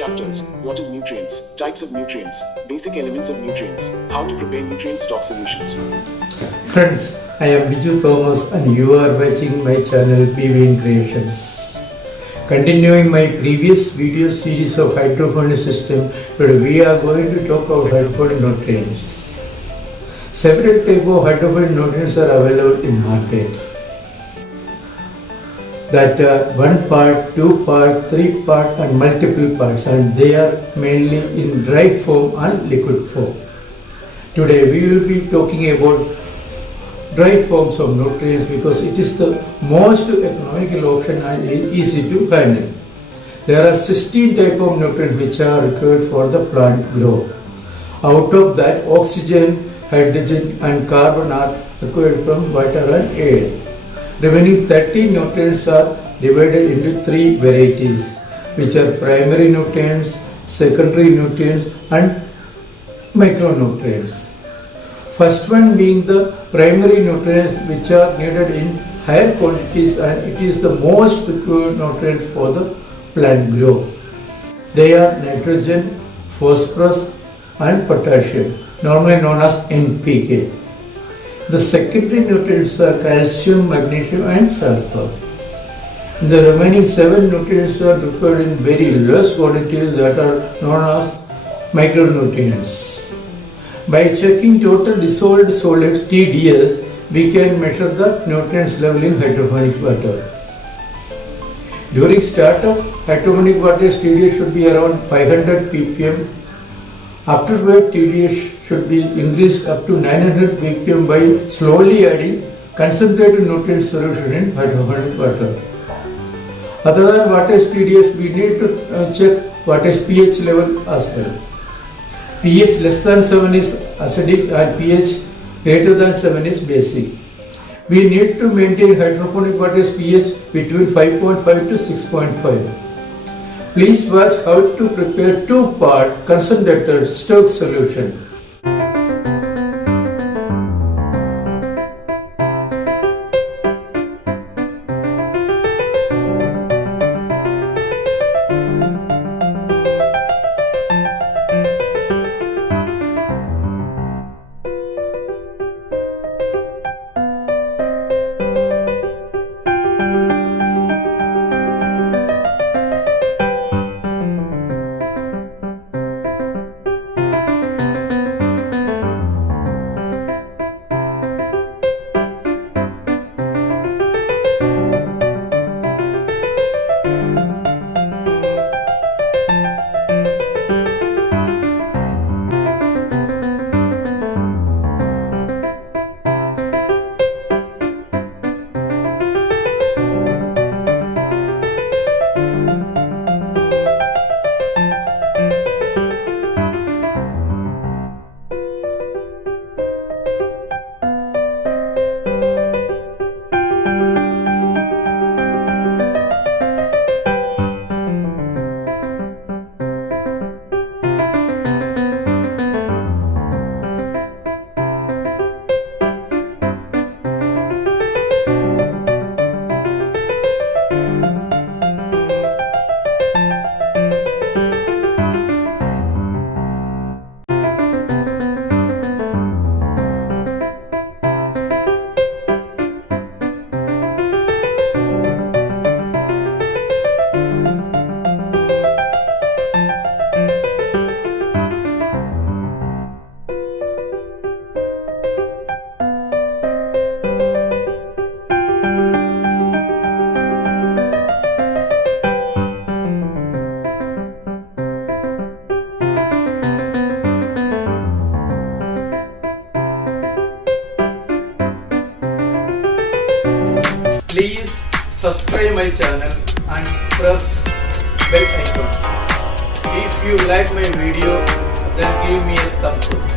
Chapters: What is nutrients, types of nutrients, basic elements of nutrients, how to prepare nutrient stock solutions. Friends, I am Biju Thomas and you are watching my channel PVN Creations. Continuing my previous video series of hydroponic system, today we are going to talk about hydroponic nutrients. Several types of hydroponic nutrients are available in market. That are 1 part, 2 part, 3 part and multiple parts, and they are mainly in dry form and liquid form. Today we will be talking about dry forms of nutrients because it is the most economical option and easy to handle. There are 16 types of nutrients which are required for the plant growth. Out of that, oxygen, hydrogen and carbon are required from water and air. Remaining 13 nutrients are divided into 3 varieties, which are primary nutrients, secondary nutrients and micronutrients. First one being the primary nutrients, which are needed in higher quantities, and it is the most required nutrients for the plant growth. They are nitrogen, phosphorus and potassium, normally known as NPK. The secondary nutrients are calcium, magnesium and sulfur. The remaining 7 nutrients are required in very less quantities that are known as micronutrients. By checking total dissolved solids TDS, we can measure the nutrients level in hydroponic water. During startup, hydroponic water's TDS should be around 500 ppm. Afterward, TDS should be increased up to 900 ppm by slowly adding concentrated nutrient solution in hydroponic water. Other than water's TDS, we need to check what is pH level as well. pH less than 7 is acidic and pH greater than 7 is basic. We need to maintain hydroponic water's pH between 5.5 to 6.5. Please watch how to prepare 2-part concentrated stock solution. Please subscribe my channel and press bell icon. If you like my video, then give me a thumbs up.